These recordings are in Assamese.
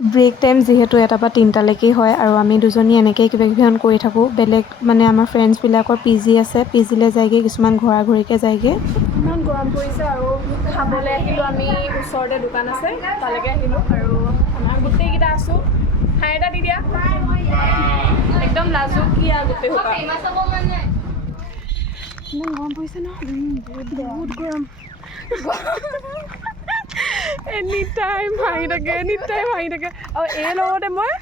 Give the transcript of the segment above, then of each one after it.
ব্ৰেক টাইম যিহেতু 1টা পৰা 3টালৈকে হয় আৰু আমি দুজনী এনেকৈ কিবা কিবি কৰি থাকোঁ। বেলেগ মানে আমাৰ ফ্ৰেণ্ডছবিলাকৰ PG আছে, PGলৈ যায়গৈ, কিছুমান ঘূৰিকৈ যায়গৈ। ইমান গৰম পৰিছে আৰু খাবলৈ আহিলোঁ আমি, ওচৰতে দোকান আছে তালৈকে আহিলোঁ আৰু আমাৰ গোটেইকেইটা আছোঁ। ঠাই এটা দি দিয়া, একদম লাজুকীয়া গোটেই সোপা। ইমান গৰম পৰিছে ন, বহুত গৰম। এনি টাইম হাঁহি থাকে আৰু এই লগতে মই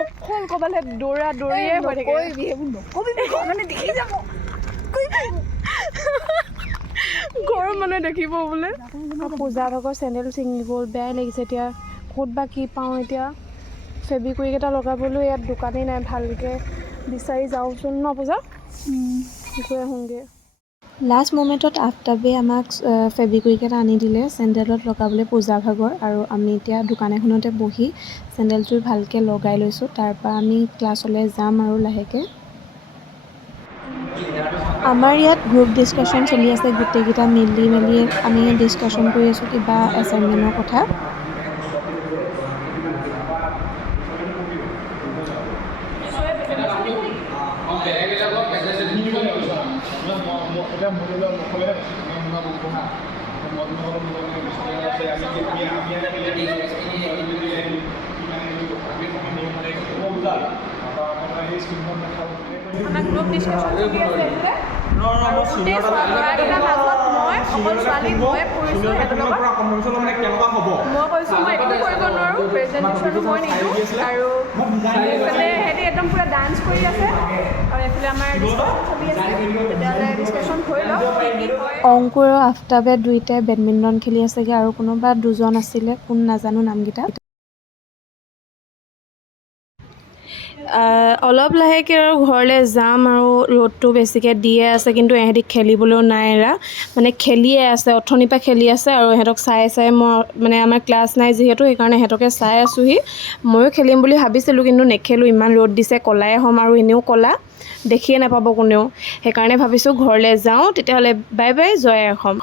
অকল ক'বালে দৌৰিয়ে হৈ থাকে। ঘৰৰ মানুহে দেখিব বোলে। পূজা ভাগৰ চেণ্ডেল ছিঙি গ'ল, বেয়াই লাগিছে। এতিয়া ক'ত বা কি পাওঁ, এতিয়া ফেব্ৰিকুইক এটা লগাবলৈ ইয়াত দোকানেই নাই, ভালকৈ বিচাৰি যাওঁচোন ন পূজা, গৈ আহোঁগৈ। লাষ্ট মমেণ্টত আফতাবে আমাক ফেব্ৰিকুইক এটা আনি দিলে চেণ্ডেলত লগাবলৈ পূজা ভাগৰ, আৰু আমি এতিয়া দোকান এখনতে বহি চেণ্ডেলযোৰ ভালকৈ লগাই লৈছোঁ। তাৰপৰা আমি ক্লাছলৈ যাম আৰু লাহেকৈ। আমাৰ ইয়াত গ্ৰুপ ডিছকাশ্যন চলি আছে, গোটেইকেইটা মিলি আমি ডিছকাশ্যন কৰি আছোঁ কিবা এছাইনমেণ্টৰ কথা। আমাৰ গ্ৰুপ ডিছকাশ্যন চলি আছে এইফালে, আৰু গোটেই ল'ৰাকেইটাৰ মাজত মই অকল ছোৱালী মই পৰিছোঁ সিহঁতৰ লগত। মই কৈছোঁ মই একো কৰিব নোৱাৰোঁ, প্ৰেজেণ্টেশ্যনো মই নিদিওঁ, আৰু এইফালে সিহঁতি একদম পূৰা ডান্স কৰি আছে আৰু এইফালে আমাৰ ডিছকাশ্যন চলি আছে। তেতিয়াহ'লে ডিছকাশ্যন হৈ লওক কি হয়। অংকুৰ আৰু আফতাবে দুইটাই বেডমিণ্টন খেলি আছেগৈ, আৰু কোনোবা দুজন আছিলে, কোন নাজানো নামকেইটা। অলপ লাহেকৈ আৰু ঘৰলৈ যাম, আৰু ৰ'দটো বেছিকৈ দিয়ে আছে, কিন্তু ইহঁতি খেলিবলৈও নাই এৰা, মানে খেলিয়ে আছে, অথনিৰ পৰা খেলি আছে। আৰু ইহঁতক চাই মই মানে আমাৰ ক্লাছ নাই যিহেতু, সেইকাৰণে সিহঁতকে চাই আছোঁহি। ময়ো খেলিম বুলি ভাবিছিলোঁ, কিন্তু নেখেলোঁ, ইমান ৰ'দ দিছে, ক'লাই হ'ম, আৰু এনেও ক'লা দেখিয়ে নাপাব কোনেও। সেইকাৰণে ভাবিছোঁ ঘৰলৈ যাওঁ, তেতিয়াহ'লে বাই বাই, জয় অসম।